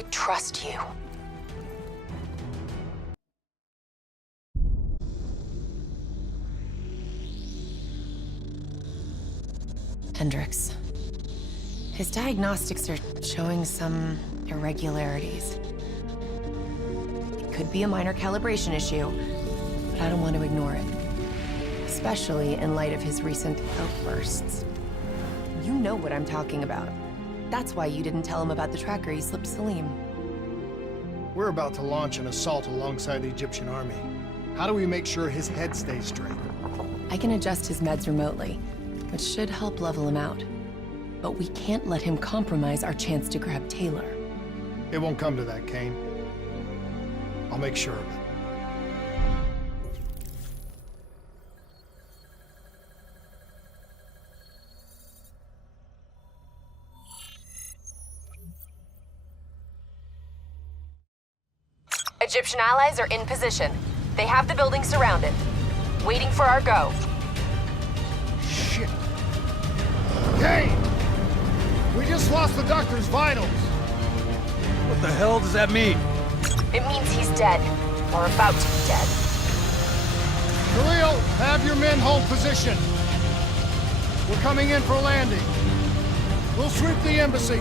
I trust you. Hendricks. His diagnostics are showing some irregularities. It could be a minor calibration issue, but I don't want to ignore it. Especially in light of his recent outbursts. You know what I'm talking about. That's why you didn't tell him about the tracker he slipped Salim. We're about to launch an assault alongside the Egyptian army. How do we make sure his head stays straight? I can adjust his meds remotely, which should help level him out. But we can't let him compromise our chance to grab Taylor. It won't come to that, Kane. I'll make sure of it. Egyptian allies are in position. They have the building surrounded, waiting for our go. Shit. Kane! We just lost the doctor's vitals. What the hell does that mean? It means he's dead, or about to be dead. Khalil, have your men hold position. We're coming in for landing. We'll sweep the embassy.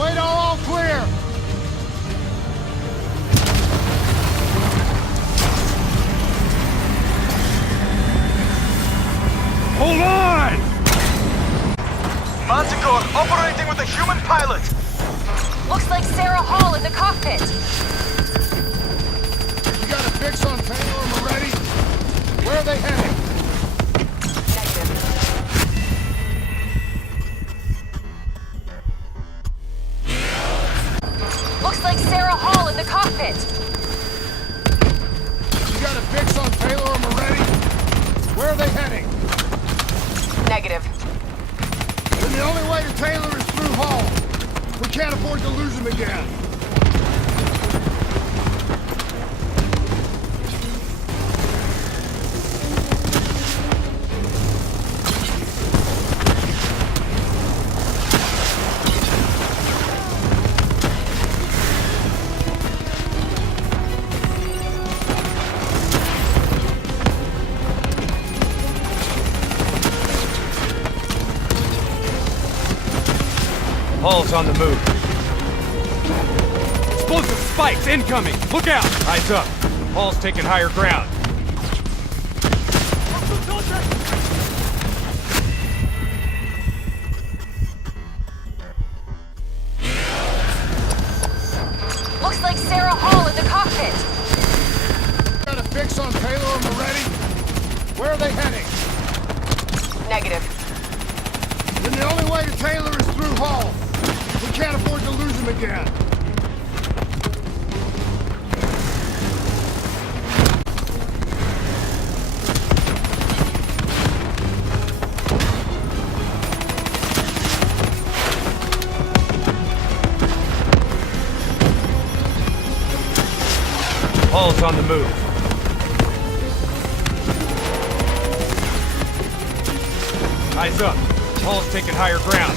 Wait all clear. Hold on! Manticore operating with a human pilot! Looks like Sarah Hall in the cockpit. You got a fix on Taylor and Moretti? Where are they heading? Negative. Looks like Sarah Hall in the cockpit. You got a fix on Taylor and Moretti? Where are they heading? Negative. Then the only way to Taylor is through Hall. We can't afford to lose him again. Hall's on the move. Explosive spikes incoming! Look out! Eyes up. Hall's taking higher ground. Looks like Sarah Hall in the cockpit. Got a fix on Taylor and Moretti? Where are they heading? Negative. Then the only way to Taylor is through Hall. We can't afford to lose him again. Hall's on the move. Eyes up. Hall's taking higher ground.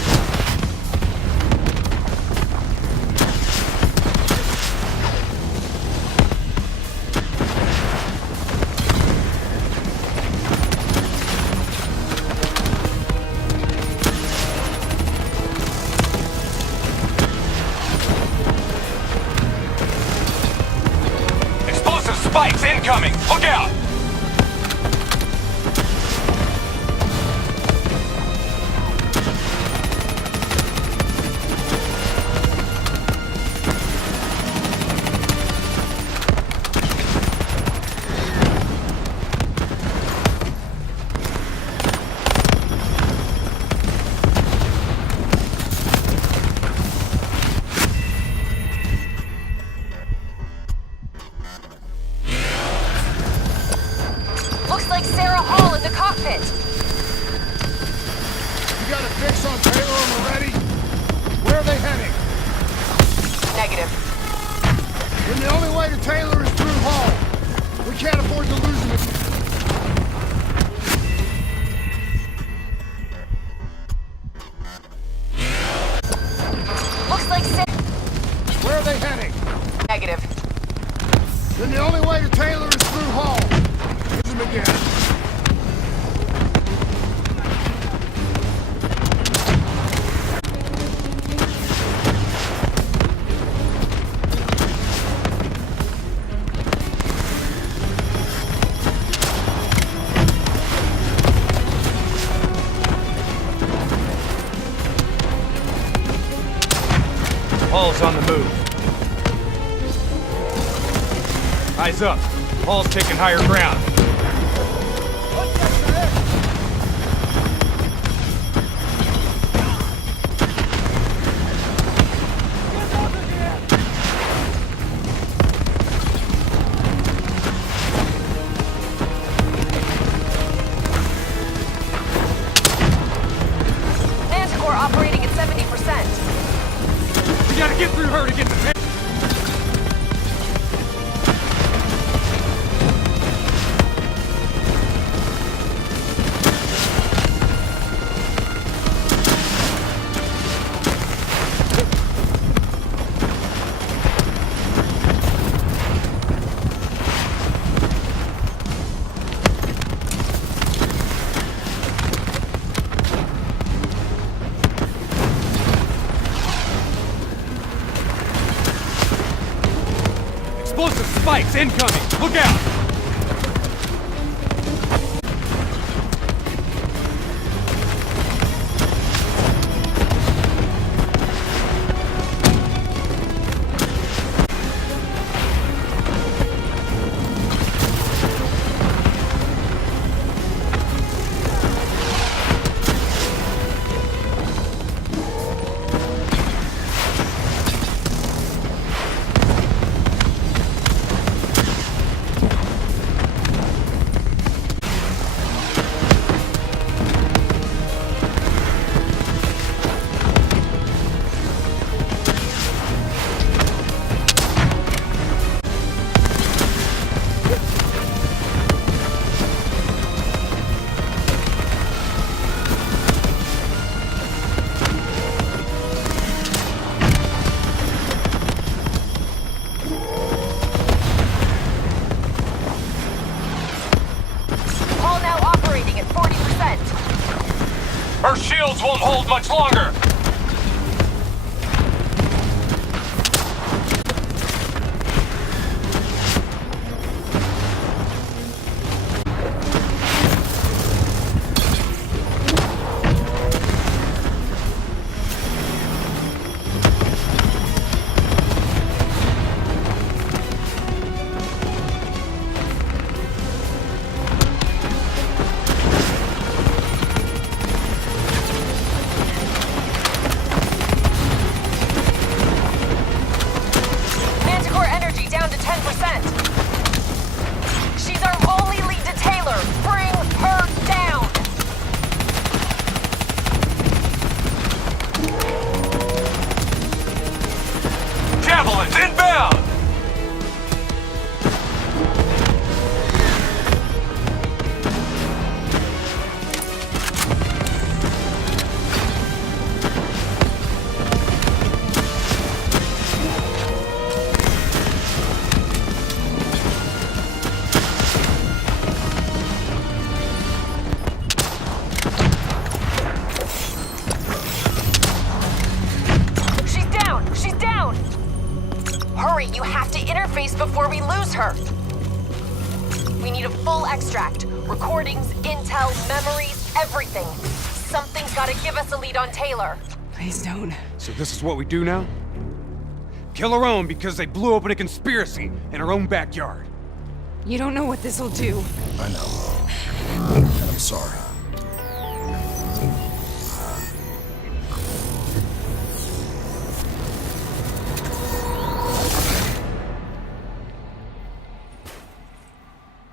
Explosive spikes incoming! Look out! Looks like Sarah Hall in the cockpit. You got a fix on Taylor and Moretti? Where are they heading? Negative. Then the only way to Taylor is through Hall. We can't afford to lose him again. Looks like are they heading? Negative. Then the only way to Taylor is through Hall. Use him again. Hall's on the move. Eyes up. Hall's taking higher ground. Manticore operating at 70%. We gotta get through her to get to Taylor. Explosive spikes incoming! Look out! Hall now operating at 40%. Her shields won't hold much longer! Manticore energy down to 10%. She's our only lead to Taylor. Bring her down. Javelins inbound! She's down. She's down. Hurry, you have to interface before we lose her. We need a full extract. Recordings, intel, memories, everything. Something's gotta give us a lead on Taylor. Please don't. So this is what we do now? Kill our own because they blew open a conspiracy in our own backyard. You don't know what this'll do. I know. And I'm sorry.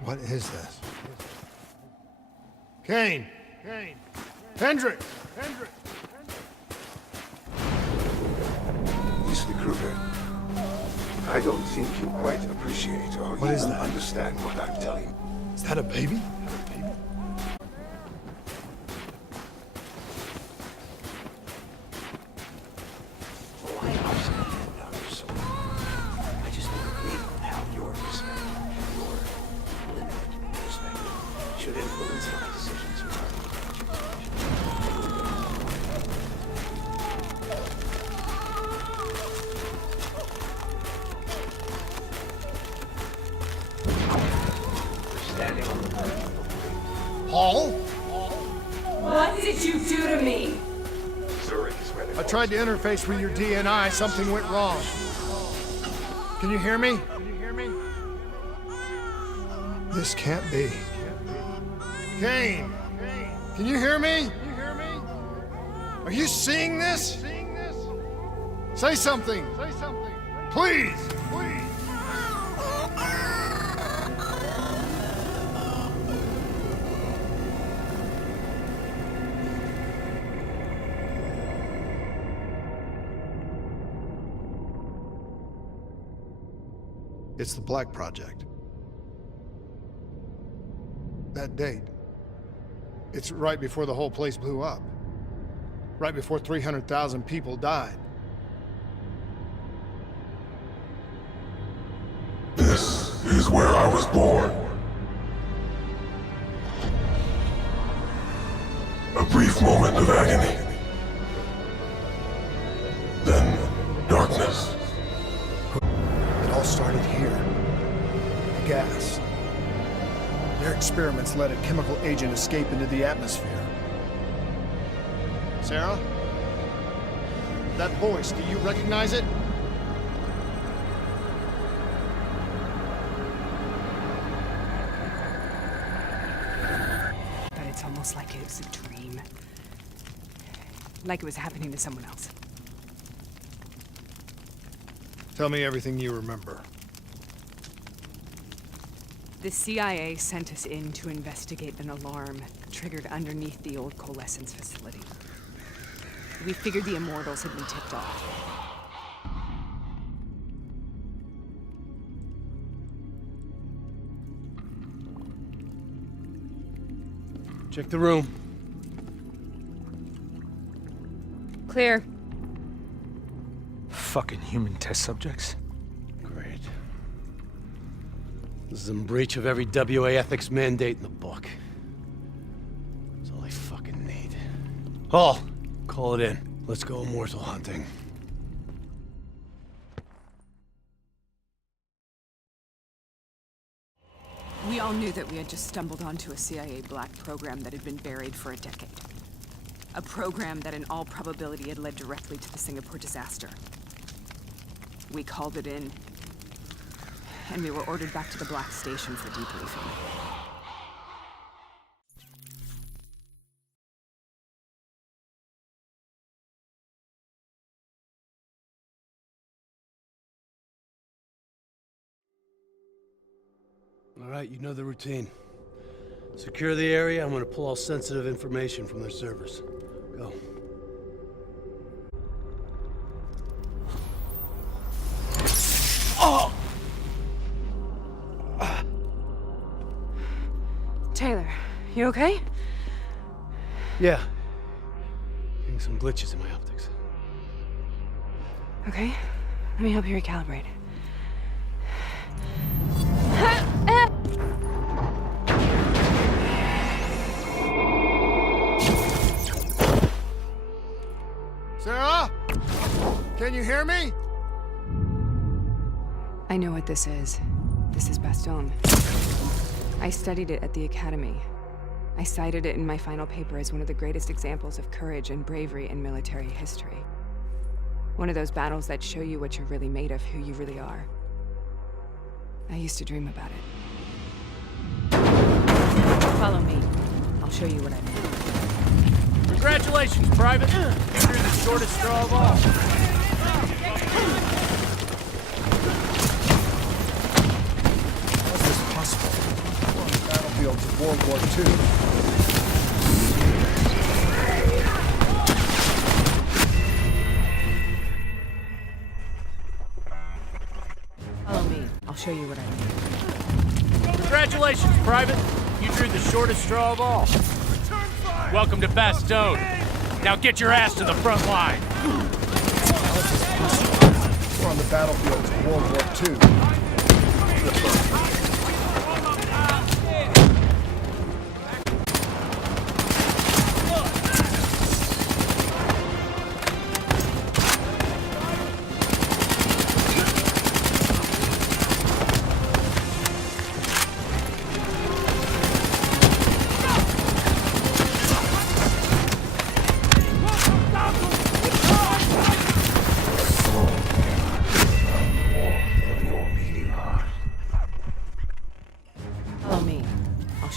What is this? Kane! Kane! Hendrik! Hendrik! Mr. Kruger, I don't think you quite appreciate or What is even that? understand what I'm telling you. Is that a baby? Why are you so tried to interface with your DNI, something went wrong. Can you hear me? This can't be. Kane! Can you hear me? Are you seeing this? Say something! Please! It's the Black Project. That date. It's right before the whole place blew up. Right before 300,000 people died. This is where I was born. A brief moment of agony. Then darkness. It all started here. The gas. Their experiments let a chemical agent escape into the atmosphere. Sarah? That voice, do you recognize it? But it's almost like it was a dream. Like it was happening to someone else. Tell me everything you remember. The CIA sent us in to investigate an alarm triggered underneath the old coalescence facility. We figured the Immortals had been tipped off. Check the room. Clear. Fucking human test subjects. Great. This is in breach of every WA ethics mandate in the book. That's all I fucking need. Hall, call it in. Let's go immortal hunting. We all knew that we had just stumbled onto a CIA black program that had been buried for a decade. A program that in all probability had led directly to the Singapore disaster. We called it in, and we were ordered back to the Black Station for debriefing. All right, you know the routine. Secure the area. I'm gonna pull all sensitive information from their servers. Go. Taylor, you okay? Yeah. Getting some glitches in my optics. Okay, let me help you recalibrate. Sarah? Can you hear me? I know what this is. This is Bastogne. I studied it at the Academy. I cited it in my final paper as one of the greatest examples of courage and bravery in military history. One of those battles that show you what you're really made of, who you really are. I used to dream about it. Follow me. I'll show you what I mean. Congratulations, Private! You're the shortest straw of all. How is this possible? We're on the battlefields of World War II. Follow me. I'll show you what I mean. Congratulations, Private! You drew the shortest straw of all. Welcome to Bastogne. Now get your ass to the front line. We're on the battlefields of World War II.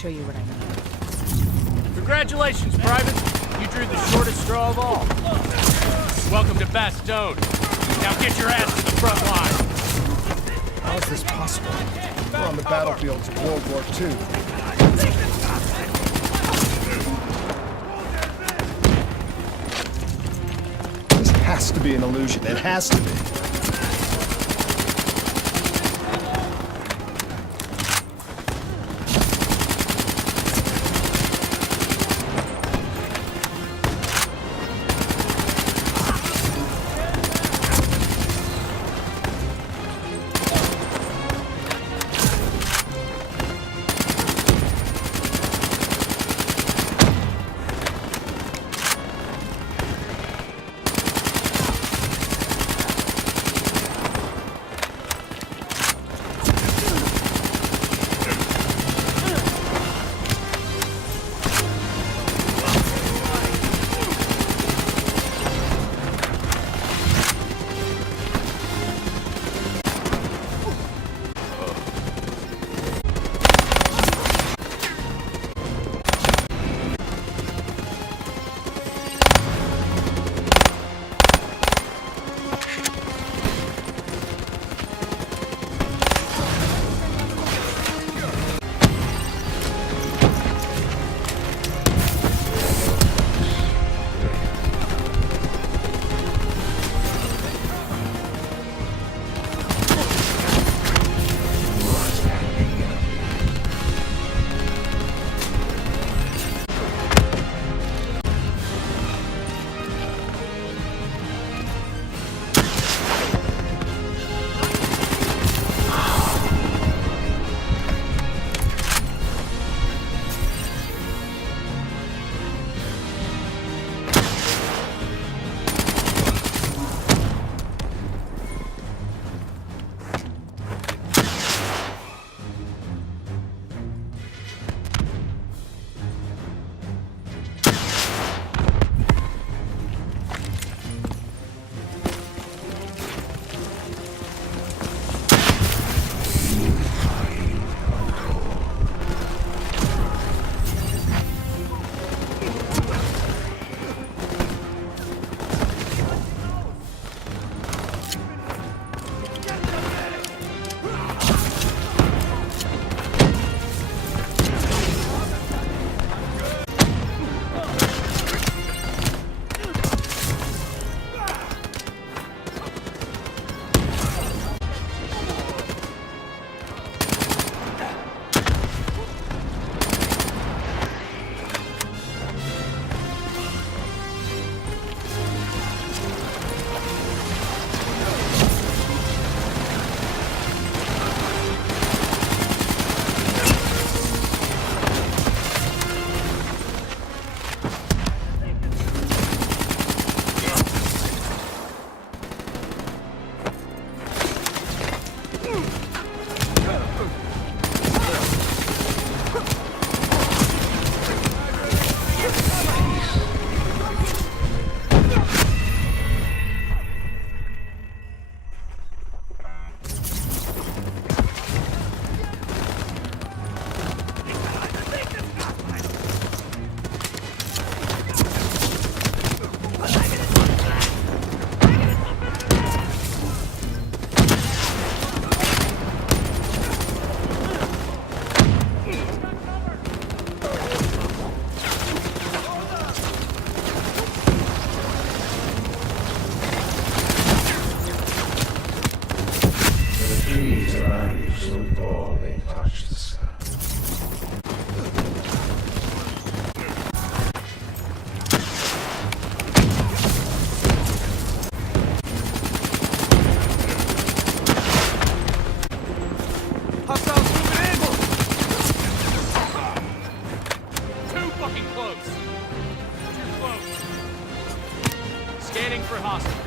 show you what I mean. Congratulations, Private. You drew the shortest straw of all. Welcome to Bastogne. Now get your ass to the front line. How is this possible? We're on the battlefields of World War II. This has to be an illusion. It has to be. Scanning for hostiles.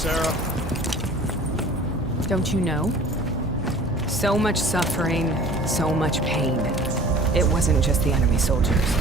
Sarah? Don't you know? So much suffering, so much pain. It wasn't just the enemy soldiers.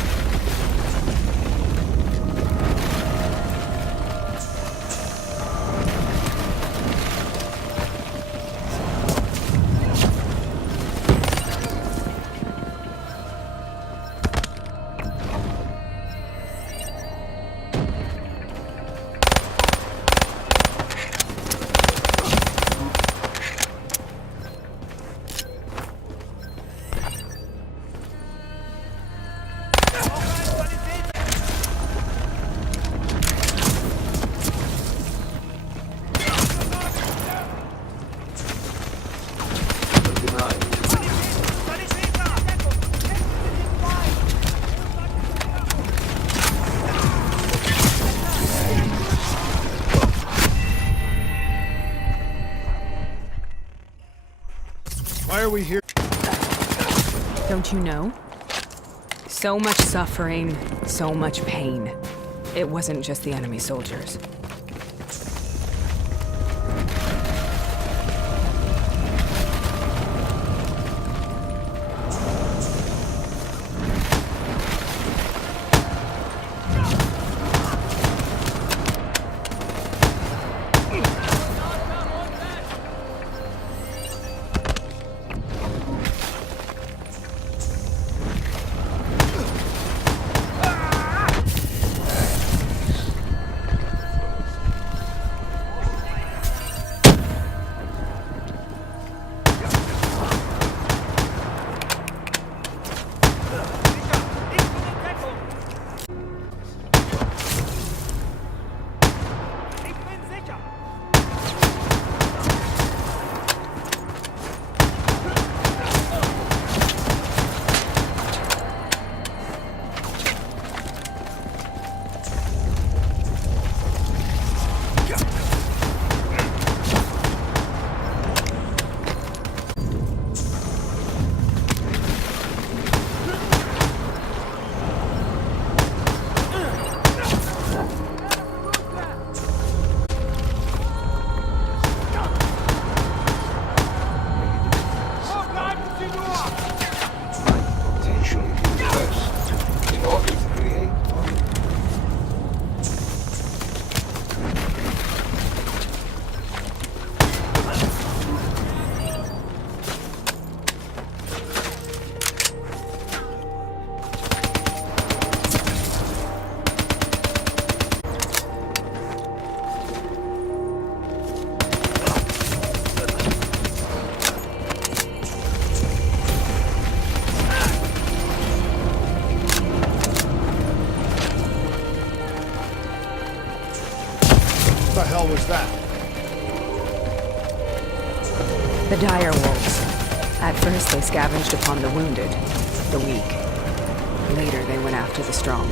Why are we here? Don't you know? So much suffering, so much pain. It wasn't just the enemy soldiers. What the hell was that? The dire wolves. At first they scavenged upon the wounded, the weak. Later they went after the strong.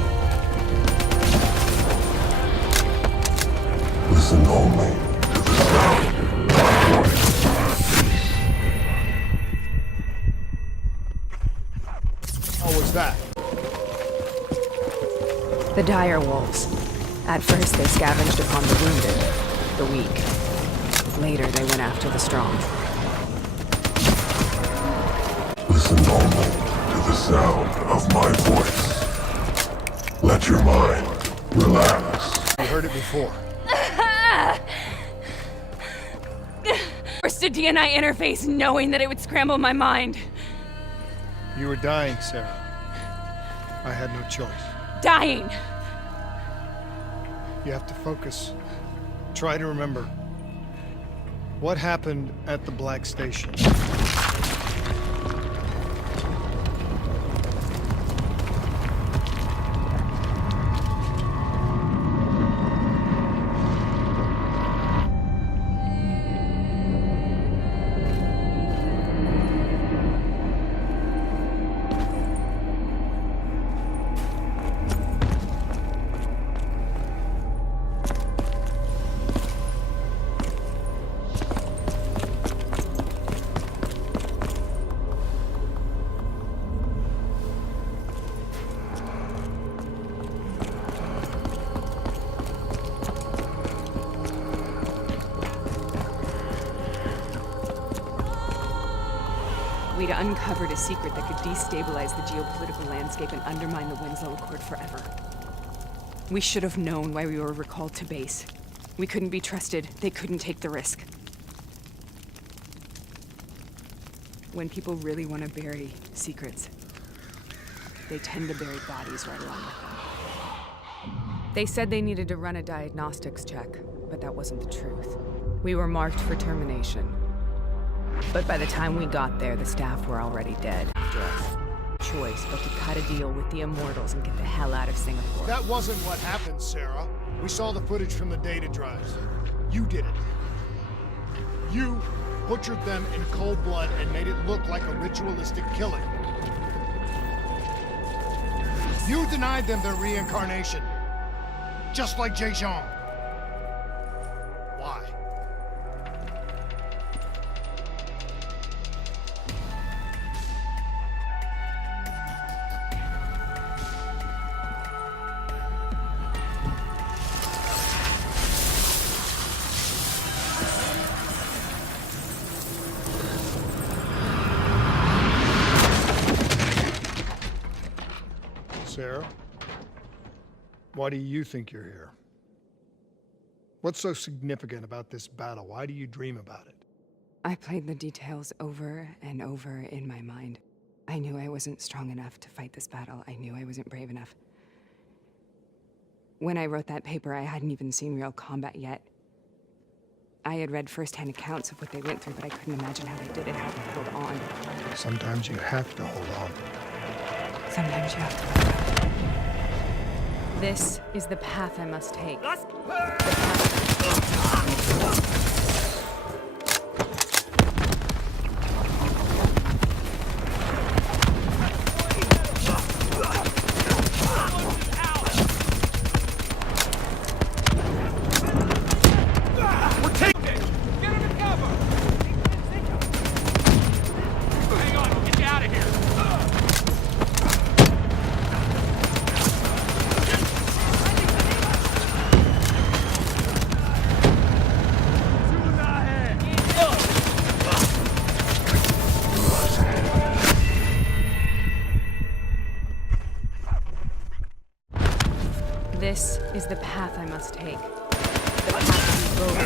Listen only to the sound of my voice. What was that? The dire wolves. At first they scavenged upon the wounded, the weak. Later they went after the strong. Listen only to the sound of my voice. Let your mind relax. I heard it before. Forced a DNI interface knowing that it would scramble my mind. You were dying, Sarah. I had no choice. Dying! You have to focus. Try to remember. What happened at the Black Station? We'd uncovered a secret that could destabilize the geopolitical landscape and undermine the Winslow Accord forever. We should have known why we were recalled to base. We couldn't be trusted. They couldn't take the risk. When people really want to bury secrets, they tend to bury bodies right along with them. They said they needed to run a diagnostics check, but that wasn't the truth. We were marked for termination. But by the time we got there, the staff were already dead. Choice but to cut a deal with the Immortals and get the hell out of Singapore. That wasn't what happened, Sarah. We saw the footage from the data drives. You did it. You butchered them in cold blood and made it look like a ritualistic killing. You denied them their reincarnation. Just like Zhejiang. Why? Sarah, why do you think you're here? What's so significant about this battle? Why do you dream about it? I played the details over and over in my mind. I knew I wasn't strong enough to fight this battle. I knew I wasn't brave enough. When I wrote that paper, I hadn't even seen real combat yet. I had read first-hand accounts of what they went through, but I couldn't imagine how they did it, how they held on. Sometimes you have to hold on. Sometimes you have to let go. This is the path I must take. This is the path I must take. The path we both.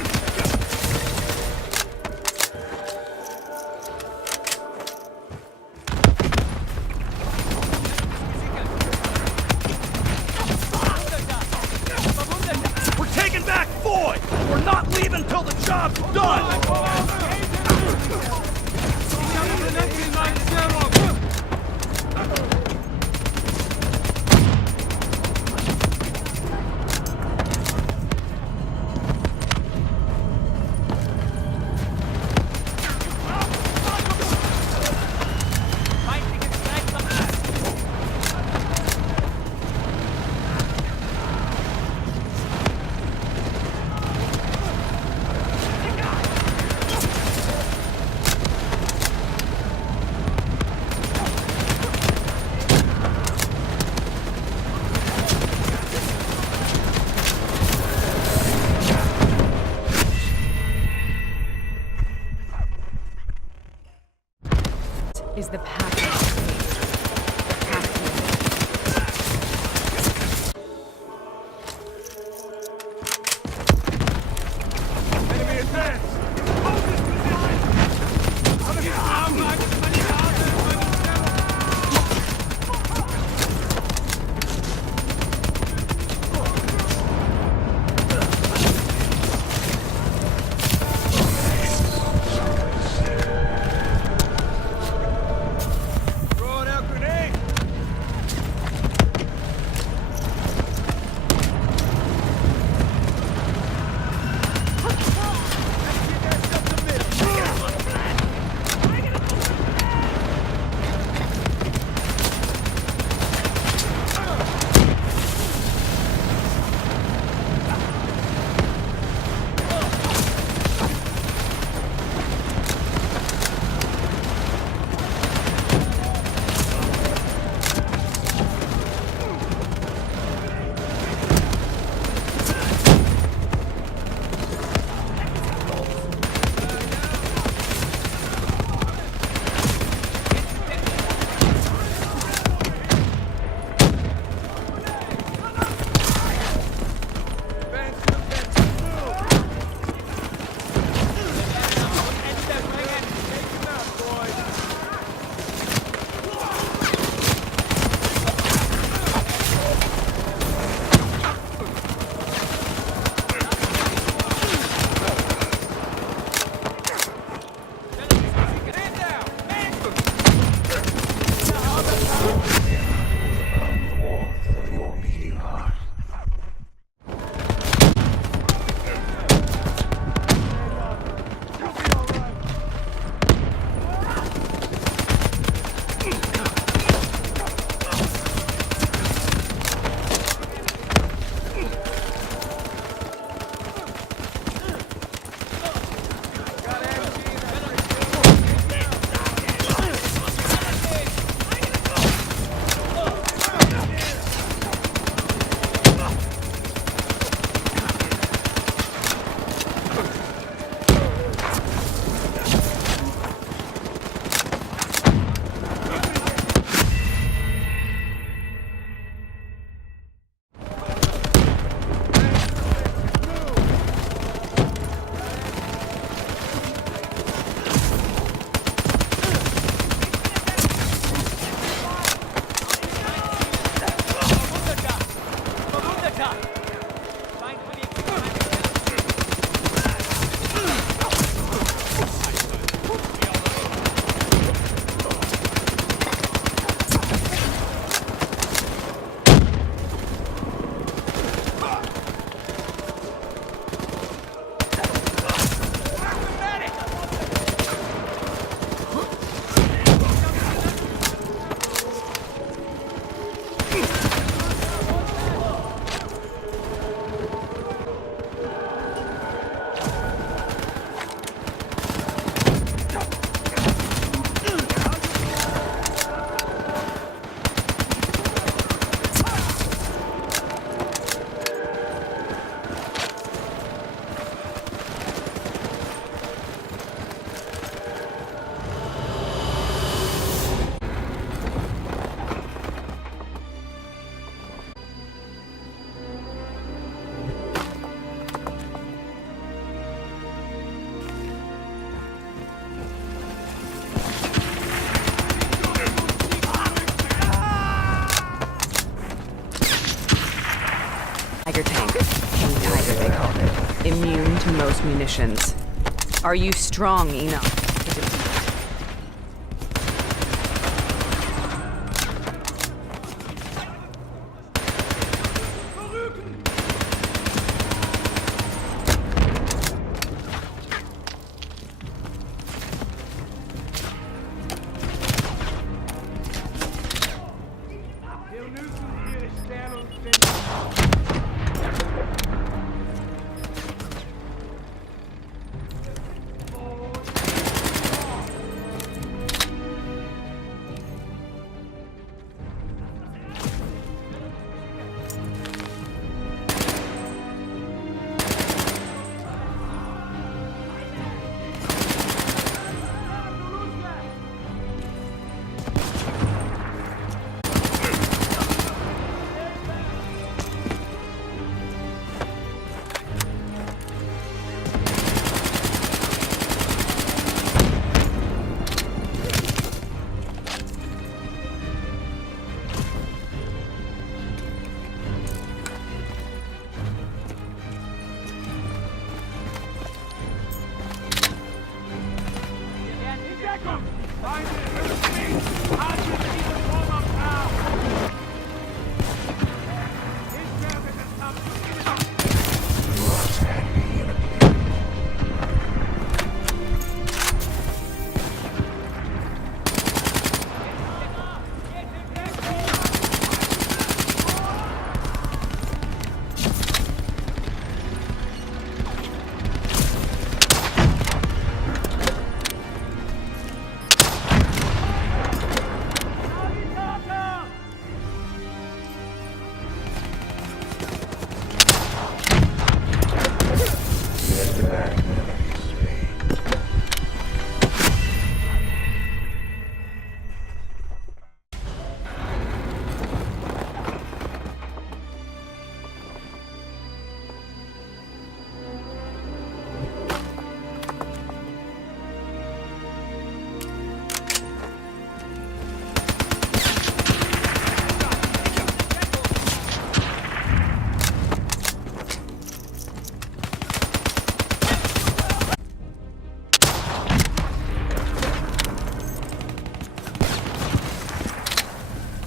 We're taking back Foy! We're not leaving till the job's done! Is the path I must take. The path we Enemy advance! Hold this position! munitions. Are you strong enough to defeat it?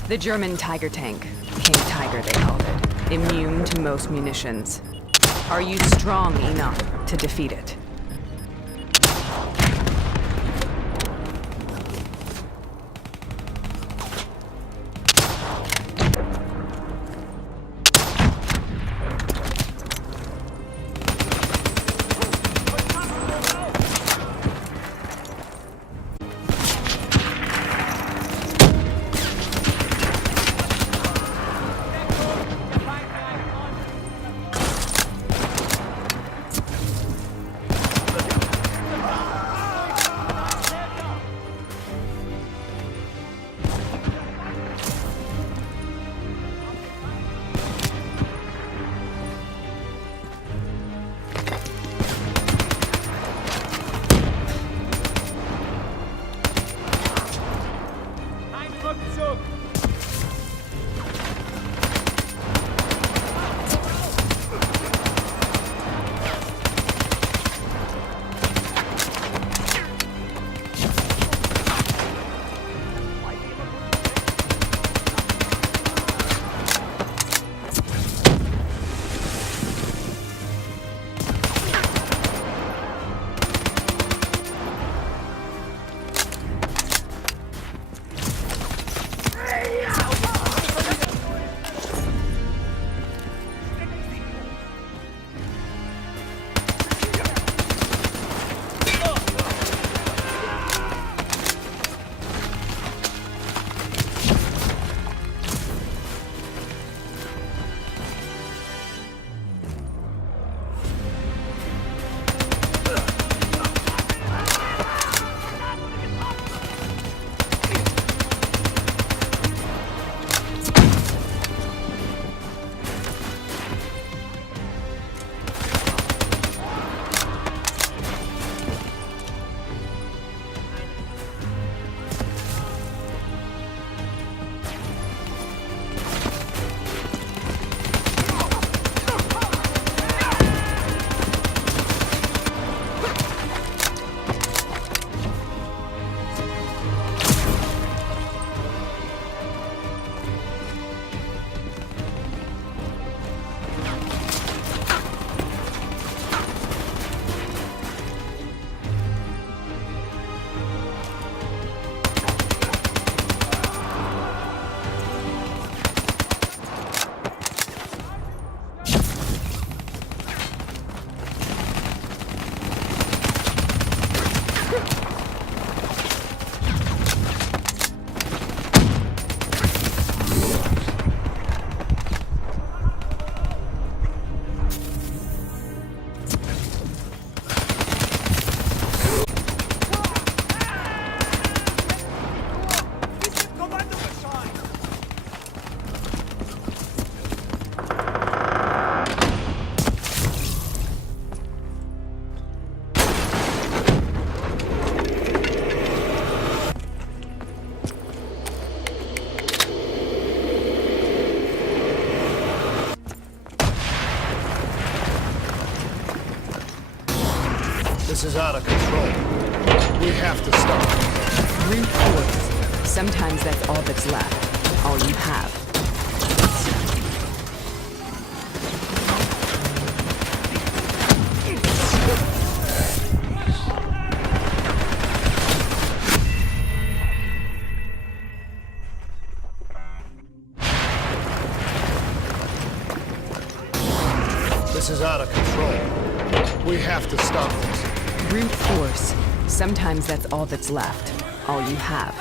The German Tiger tank. King Tiger, they called it. Immune to most munitions. Are you strong enough to defeat it? This is out of control. We have to stop. Brute force. Sometimes that's all that's left. All you have. This is out of control. We have to stop this. Brute force. Sometimes that's all that's left. All you have.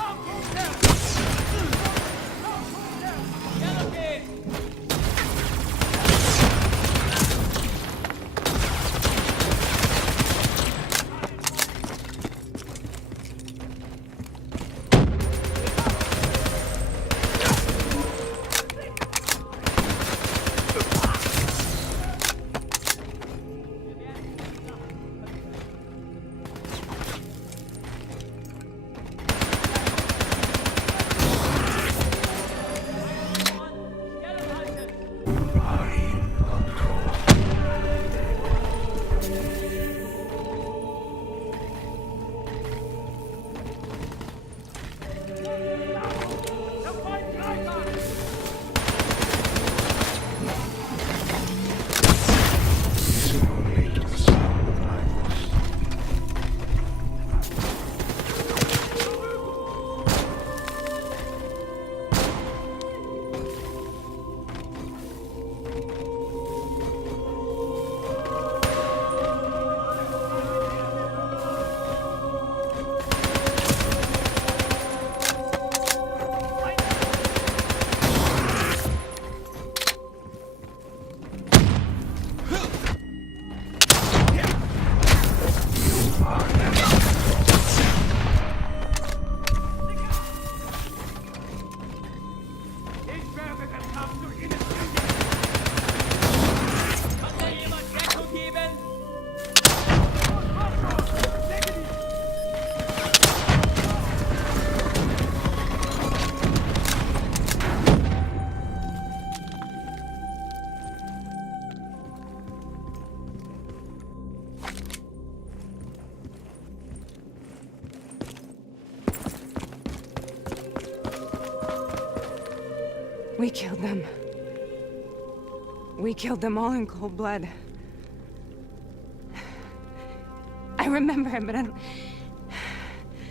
We killed them. We killed them all in cold blood. I remember it, but I don't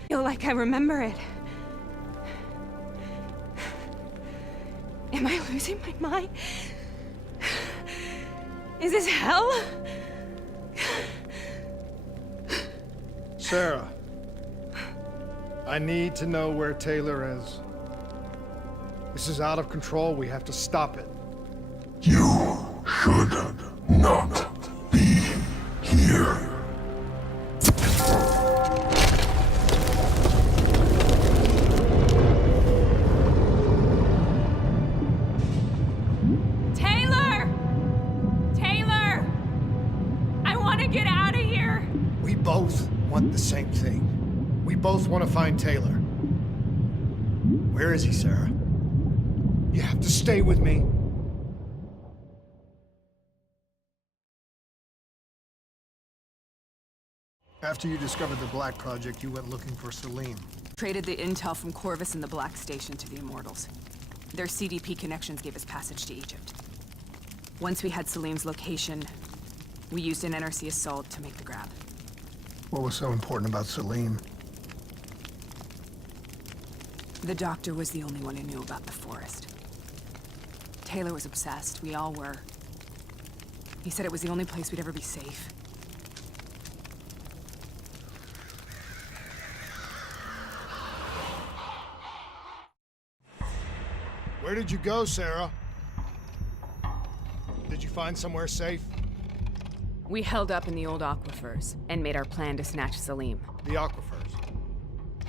feel like I remember it. Am I losing my mind? Is this hell? Sarah, I need to know where Taylor is. This is out of control. We have to stop it. You should not be here. Taylor! Taylor! I want to get out of here! We both want the same thing. We both want to find Taylor. Where is he, Sarah? You have to stay with me. After you discovered the Black Project, you went looking for Salim. Traded the intel from Corvus and the Black Station to the Immortals. Their CDP connections gave us passage to Egypt. Once we had Salim's location, we used an NRC assault to make the grab. What was so important about Salim? The doctor was the only one who knew about the forest. Taylor was obsessed. We all were. He said it was the only place we'd ever be safe. Where did you go, Sarah? Did you find somewhere safe? We held up in the old aquifers and made our plan to snatch Salim. The aquifers.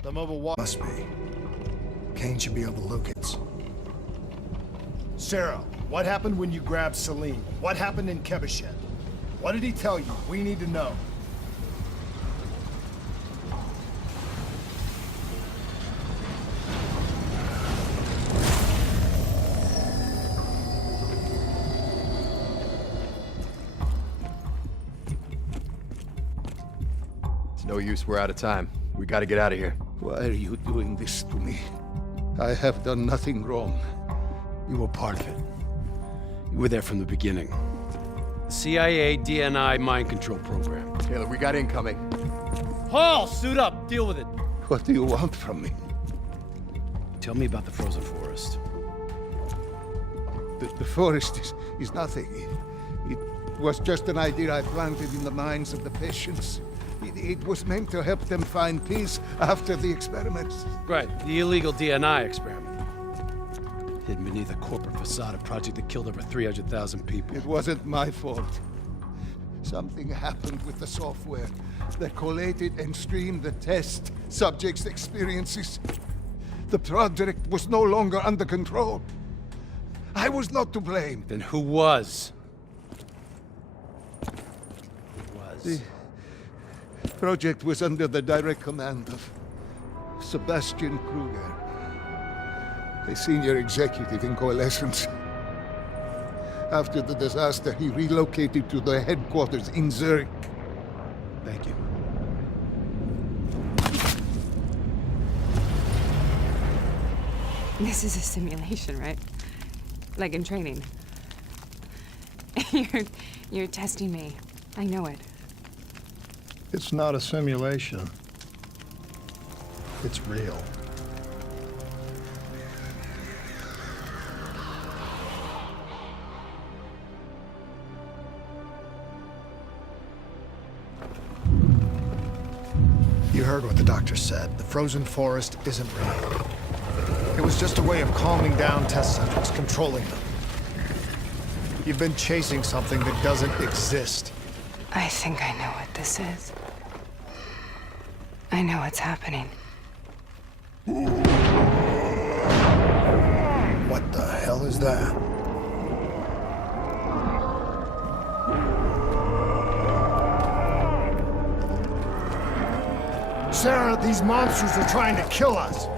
The mobile water must be. Kane should be able to locate us. Sarah, what happened when you grabbed Salim? What happened in Kebashet? What did he tell you? We need to know. No use, we're out of time. We gotta get out of here. Why are you doing this to me? I have done nothing wrong. You were part of it. You were there from the beginning. CIA, DNI, mind control program. Taylor, we got incoming. Paul, suit up. Deal with it. What do you want from me? Tell me about the frozen forest. The forest is nothing. It was just an idea I planted in the minds of the patients. It was meant to help them find peace after the experiments. Right, the illegal DNI experiment. Hidden beneath a corporate facade, a project that killed over 300,000 people. It wasn't my fault. Something happened with the software that collated and streamed the test subjects' experiences. The project was no longer under control. I was not to blame. Then who was? The project was under the direct command of Sebastian Kruger, a senior executive in Coalescence. After the disaster, he relocated to the headquarters in Zurich. Thank you. This is a simulation, right? Like in training. You're testing me. I know it. It's not a simulation. It's real. You heard what the doctor said. The frozen forest isn't real. It was just a way of calming down test subjects, controlling them. You've been chasing something that doesn't exist. I think I know what this is. I know what's happening. What the hell is that? Sarah, these monsters are trying to kill us.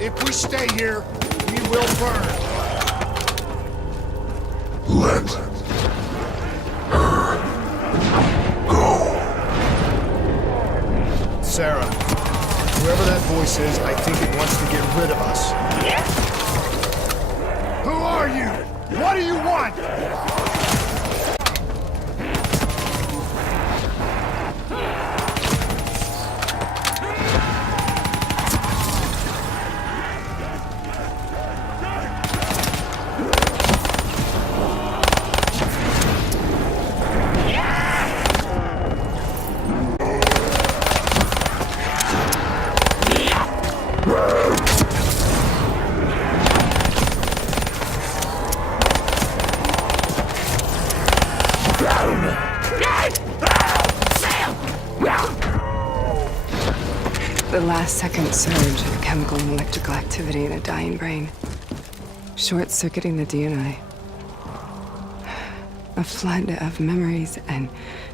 If we stay here, we will burn. Let her go. Sarah, whoever that voice is, I think it wants to get rid of us. Who are you? What do you want? The last second surge of chemical and electrical activity in a dying brain. Short-circuiting the DNI. A flood of memories and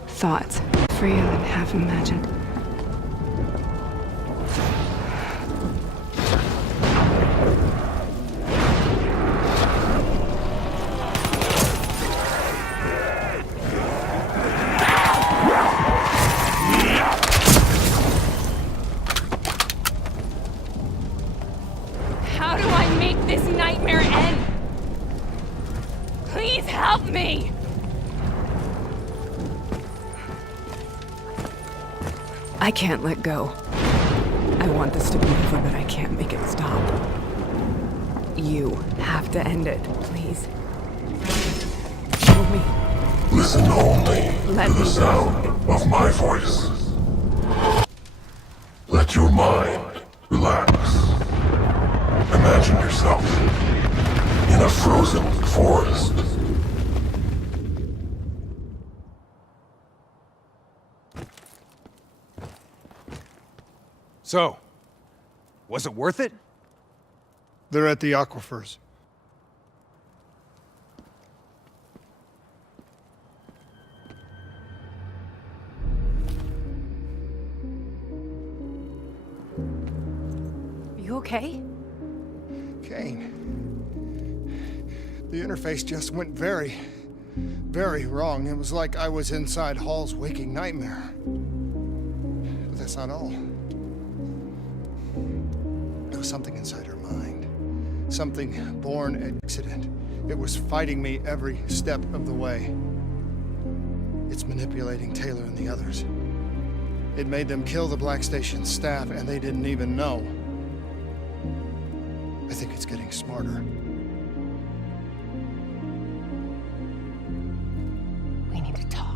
thoughts, frail and half-imagined. How do I make this nightmare end? Please help me! I I can't let go. I want this to be over, but I can't make it stop. You have to end it, please. Show me. Listen only Let to the me sound of my voice. Let your mind relax. Imagine yourself in a frozen forest. So, was it worth it? They're at the aquifers. You okay? Kane. The interface just went very, very wrong. It was like I was inside Hall's waking nightmare. But that's not all. There was something inside her mind. Something born at accident. It was fighting me every step of the way. It's manipulating Taylor and the others. It made them kill the Black Station staff, and they didn't even know. I think it's getting smarter. We need to talk.